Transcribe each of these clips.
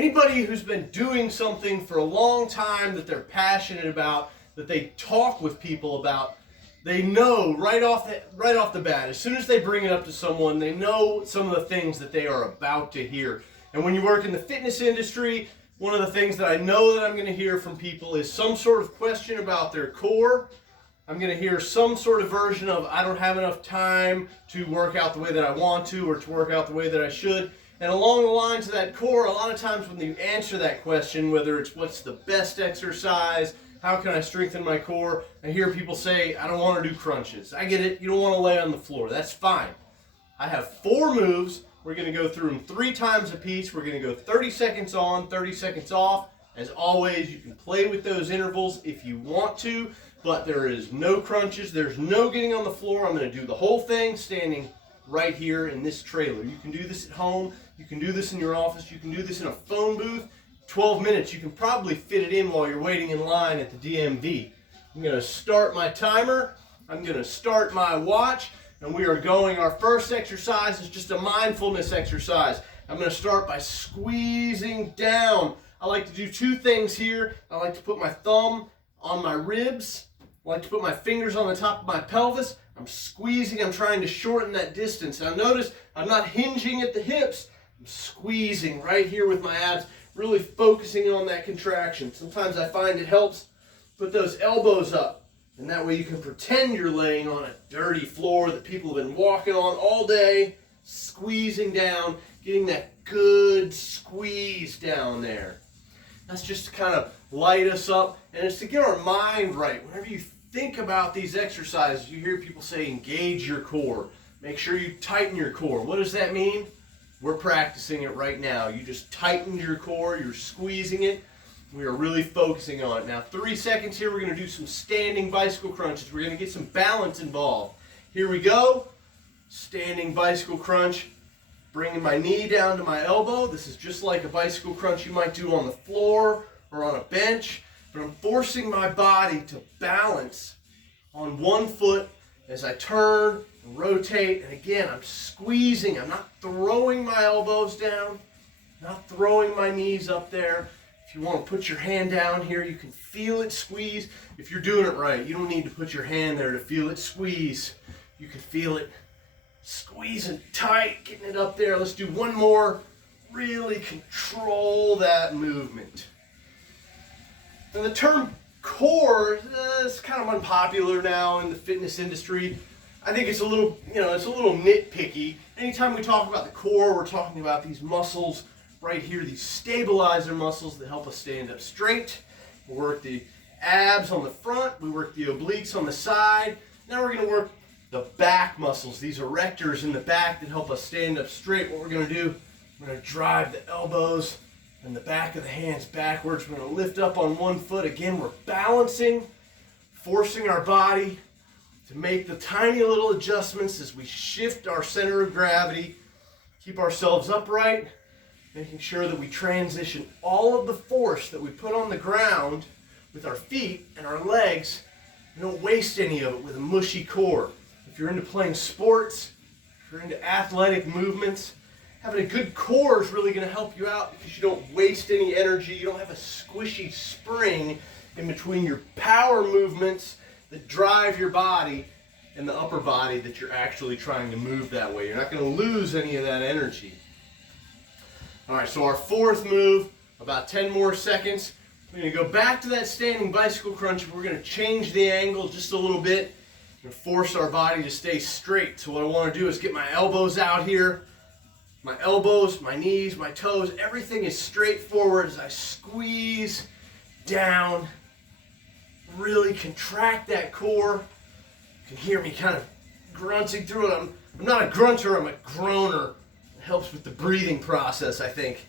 Anybody who's been doing something for a long time that they're passionate about, that they talk with people about, they know right off the bat, as soon as they bring it up to someone, they know some of the things that they are about to hear. And when you work in the fitness industry, one of the things that I know that I'm going to hear from people is some sort of question about their core. I'm going to hear some sort of version of, I don't have enough time to work out the way that I want to, or to work out the way that I should. And along the lines of that core, a lot of times when you answer that question, whether it's what's the best exercise, how can I strengthen my core, I hear people say, I don't want to do crunches. I get it, you don't want to lay on the floor. That's fine. I have 4 moves. We're going to go through them 3 times a piece. We're going to go 30 seconds on, 30 seconds off. As always, you can play with those intervals if you want to, but there is no crunches. There's no getting on the floor. I'm going to do the whole thing standing right here in this trailer. You can do this at home. You can do this in your office. You can do this in a phone booth. 12 minutes. You can probably fit it in while you're waiting in line at the DMV. I'm going to start my timer. I'm going to start my watch. And we are going, our first exercise is just a mindfulness exercise. I'm going to start by squeezing down. I like to do 2 things here. I like to put my thumb on my ribs. I like to put my fingers on the top of my pelvis. I'm squeezing, I'm trying to shorten that distance. Now notice I'm not hinging at the hips. I'm squeezing right here with my abs, really focusing on that contraction. Sometimes I find it helps put those elbows up. And that way you can pretend you're laying on a dirty floor that people have been walking on all day, squeezing down, getting that good squeeze down there. That's just to kind of light us up, and it's to get our mind right. Whenever you think about these exercises, you hear people say engage your core. Make sure you tighten your core. What does that mean? We're practicing it right now. You just tightened your core, you're squeezing it. We are really focusing on it. Now 3 seconds here, we're going to do some standing bicycle crunches. We're going to get some balance involved. Here we go. Standing bicycle crunch. Bringing my knee down to my elbow. This is just like a bicycle crunch you might do on the floor or on a bench. But I'm forcing my body to balance on one foot as I turn and rotate. And again, I'm squeezing. I'm not throwing my elbows down, not throwing my knees up there. If you want to put your hand down here, you can feel it squeeze. If you're doing it right, you don't need to put your hand there to feel it squeeze. You can feel it squeezing tight, getting it up there. Let's do one more. Really control that movement. Now the term core is kind of unpopular now in the fitness industry. I think it's a little, it's a little nitpicky. Anytime we talk about the core, we're talking about these muscles right here, these stabilizer muscles that help us stand up straight. We work the abs on the front, we work the obliques on the side. Now we're going to work the back muscles, these erectors in the back that help us stand up straight. What we're going to do, we're going to drive the elbows and the back of the hands backwards. We're going to lift up on one foot. Again, we're balancing, forcing our body to make the tiny little adjustments as we shift our center of gravity, keep ourselves upright, making sure that we transition all of the force that we put on the ground with our feet and our legs. We don't waste any of it with a mushy core. If you're into playing sports, if you're into athletic movements, having a good core is really going to help you out because you don't waste any energy. You don't have a squishy spring in between your power movements that drive your body and the upper body that you're actually trying to move that way. You're not going to lose any of that energy. All right, so our 4th move, about 10 more seconds. We're going to go back to that standing bicycle crunch. We're going to change the angle just a little bit and force our body to stay straight. So what I want to do is get my elbows out here. My elbows, my knees, my toes, everything is straight forward as I squeeze down. Really contract that core. You can hear me kind of grunting through it. I'm not a grunter, I'm a groaner. It helps with the breathing process, I think.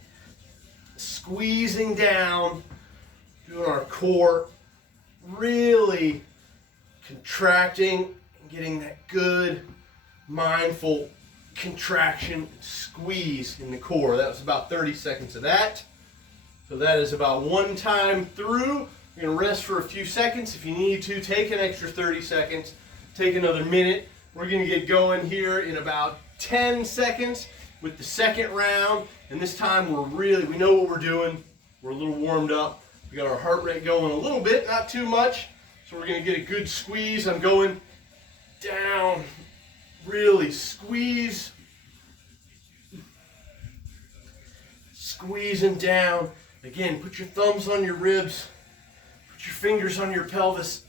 Squeezing down, doing our core, really contracting and getting that good, mindful contraction, squeeze in the core. That was about 30 seconds of that. So that is about 1 time through. You're going to rest for a few seconds. If you need to, take an extra 30 seconds. Take another minute. We're going to get going here in about 10 seconds with the second round. And this time we know what we're doing. We're a little warmed up. We got our heart rate going a little bit, not too much. So we're gonna get a good squeeze. I'm going down, really squeeze. Squeezing down. Again, put your thumbs on your ribs. Put your fingers on your pelvis.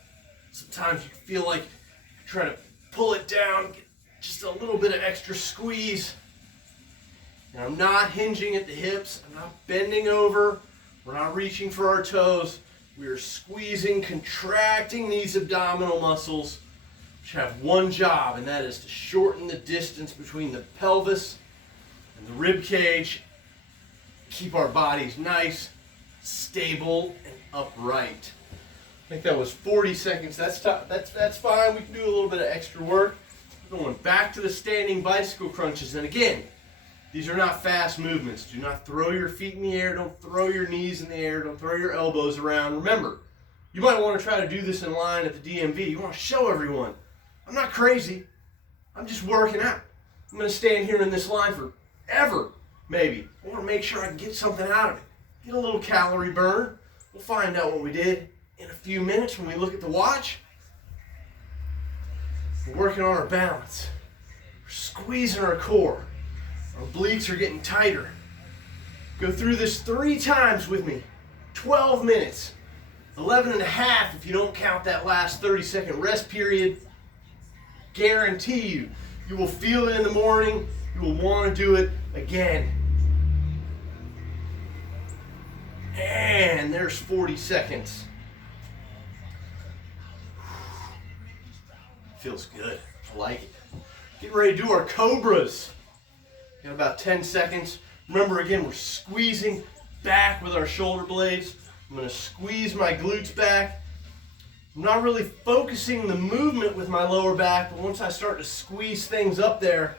Sometimes you feel like you're trying to pull it down, get just a little bit of extra squeeze. And I'm not hinging at the hips. I'm not bending over. We're not reaching for our toes. We are squeezing, contracting these abdominal muscles, which have one job, and that is to shorten the distance between the pelvis and the rib cage. Keep our bodies nice, stable, and upright. I think that was 40 seconds. That's fine. We can do a little bit of extra work. Going back to the standing bicycle crunches. And again, these are not fast movements. Do not throw your feet in the air. Don't throw your knees in the air. Don't throw your elbows around. Remember, you might want to try to do this in line at the DMV. You want to show everyone, I'm not crazy. I'm just working out. I'm going to stand here in this line forever, maybe. I want to make sure I can get something out of it. Get a little calorie burn. We'll find out what we did in a few minutes when we look at the watch. We're working on our balance. We're squeezing our core. Our obliques are getting tighter. Go through this 3 times with me. 12 minutes. 11 and a half if you don't count that last 30-second rest period. Guarantee you, you will feel it in the morning. You will want to do it again. And there's 40 seconds. Feels good. I like it. Get ready to do our cobras. Got about 10 seconds. Remember, again, we're squeezing back with our shoulder blades. I'm going to squeeze my glutes back. I'm not really focusing the movement with my lower back, but once I start to squeeze things up there,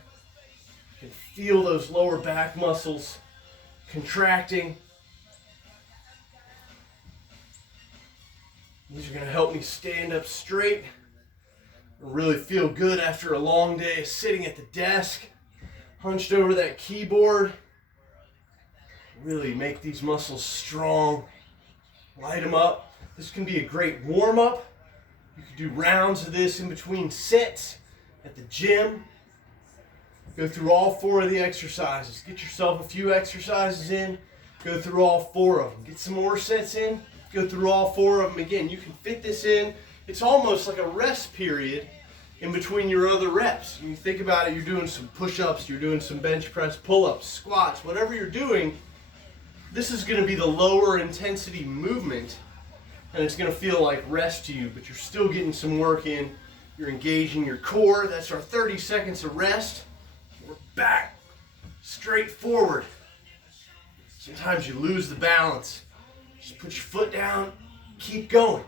I can feel those lower back muscles contracting. These are going to help me stand up straight and really feel good after a long day sitting at the desk, hunched over that keyboard. Really make these muscles strong. Light them up. This can be a great warm-up. You can do rounds of this in between sets at the gym. Go through all 4 of the exercises. Get yourself a few exercises in. Go through all 4 of them. Get some more sets in. Go through all 4 of them again. You can fit this in. It's almost like a rest period in between your other reps. When you think about it, you're doing some push-ups, you're doing some bench press, pull-ups, squats, whatever you're doing, this is going to be the lower intensity movement, and it's going to feel like rest to you, but you're still getting some work in. You're engaging your core. That's our 30 seconds of rest. We're back, straight forward. Sometimes you lose the balance. Just put your foot down, keep going.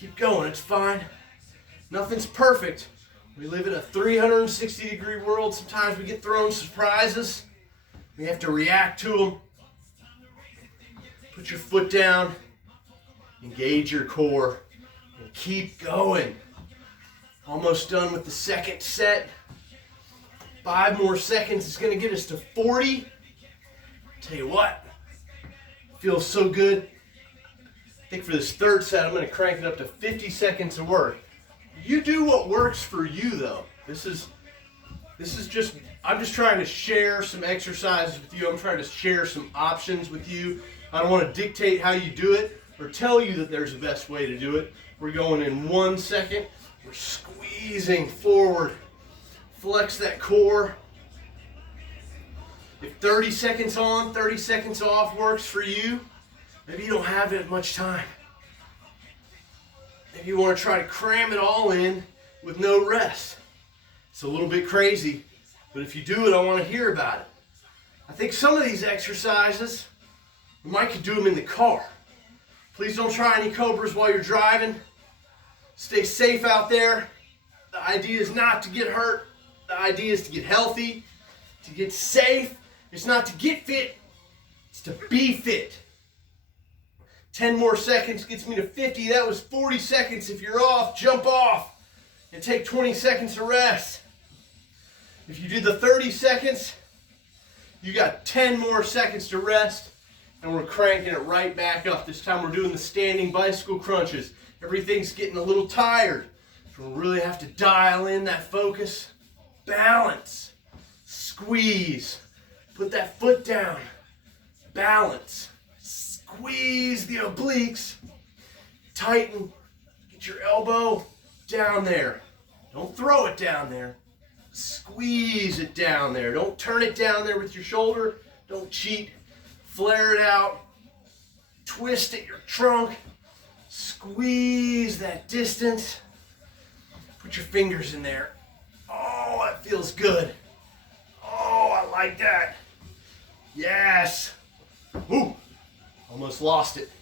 Keep going, it's fine. Nothing's perfect. We live in a 360-degree world. Sometimes we get thrown surprises. We have to react to them. Put your foot down, engage your core, and keep going. Almost done with the second set. 5 more seconds is going to get us to 40. Tell you what, feels so good. I think for this 3rd set, I'm going to crank it up to 50 seconds of work. You do what works for you, though. This is just, I'm just trying to share some exercises with you. I'm trying to share some options with you. I don't want to dictate how you do it or tell you that there's a best way to do it. We're going in 1 second. We're squeezing forward. Flex that core. If 30 seconds on, 30 seconds off works for you, maybe you don't have that much time. Maybe you want to try to cram it all in with no rest. It's a little bit crazy, but if you do it, I want to hear about it. I think some of these exercises, you might could do them in the car. Please don't try any cobras while you're driving. Stay safe out there. The idea is not to get hurt. The idea is to get healthy, to get safe. It's not to get fit, it's to be fit. 10 more seconds gets me to 50. That was 40 seconds. If you're off, jump off and take 20 seconds to rest. If you did the 30 seconds, You got 10 more seconds to rest, and we're cranking it right back up. This time we're doing the standing bicycle crunches. Everything's getting a little tired, so we really have to dial in that focus. Balance, squeeze, put that foot down, balance, squeeze the obliques, tighten, get your elbow down there. Don't throw it down there. Squeeze it down there. Don't turn it down there with your shoulder. Don't cheat. Flare it out. Twist at your trunk. Squeeze that distance. Put your fingers in there. Oh, that feels good. Oh, I like that. Yes. Ooh, almost lost it.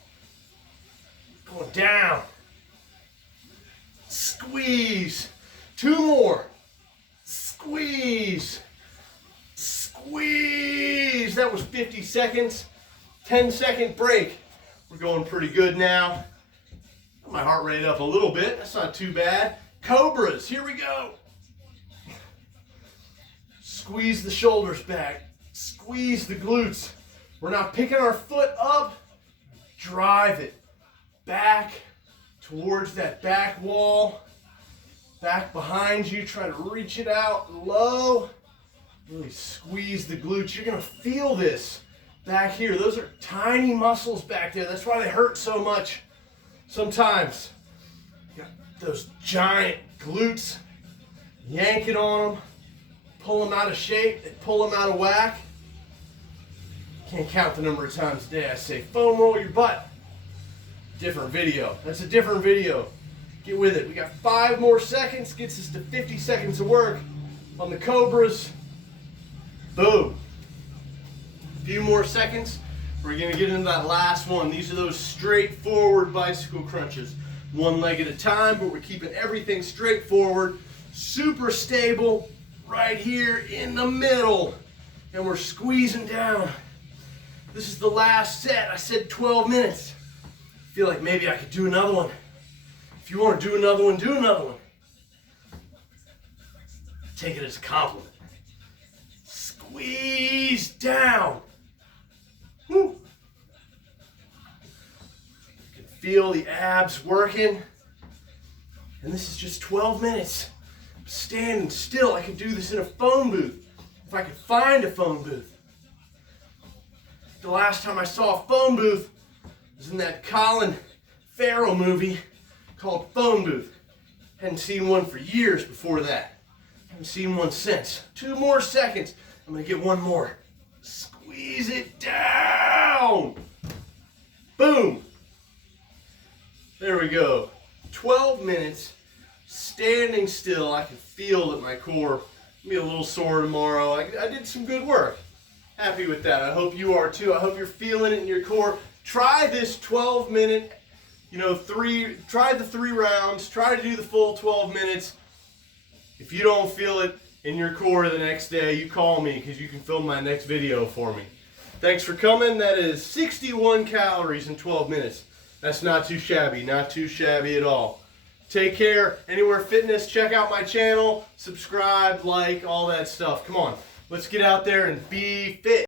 Going down. Squeeze. 2 more. Squeeze. Squeeze. That was 50 seconds. 10-second break. We're going pretty good now. Got my heart rate up a little bit. That's not too bad. Cobras. Here we go. Squeeze the shoulders back. Squeeze the glutes. We're not picking our foot up. Drive it back towards that back wall. Back behind you. Try to reach it out low. Really squeeze the glutes. You're going to feel this back here. Those are tiny muscles back there. That's why they hurt so much sometimes. You got those giant glutes. Yanking on them. Pull them out of shape. They pull them out of whack. Can't count the number of times a day I say, foam roll your butt. Different video. That's a different video. Get with it. We got 5 more seconds. Gets us to 50 seconds of work on the Cobras. Boom. A few more seconds. We're going to get into that last one. These are those straightforward bicycle crunches. 1 leg at a time, but we're keeping everything straightforward. Super stable right here in the middle. And we're squeezing down. This is the last set. I said 12 minutes. I feel like maybe I could do another one. If you want to do another one, do another one. Take it as a compliment. Squeeze down. Woo. You can feel the abs working. And this is just 12 minutes. I'm standing still. I could do this in a phone booth. If I could find a phone booth. The last time I saw a phone booth was in that Colin Farrell movie called Phone Booth. Hadn't seen one for years before that. Haven't seen one since. 2 more seconds. I'm going to get one more. Squeeze it down. Boom. There we go. 12 minutes. Standing still. I can feel that my core will be a little sore tomorrow. I did some good work. Happy with that. I hope you are too. I hope you're feeling it in your core. Try this 12-minute, try the 3 rounds. Try to do the full 12 minutes. If you don't feel it in your core the next day, you call me because you can film my next video for me. Thanks for coming. That is 61 calories in 12 minutes. That's not too shabby. Not too shabby at all. Take care. Anywhere Fitness, check out my channel. Subscribe, like, all that stuff. Come on. Let's get out there and be fit.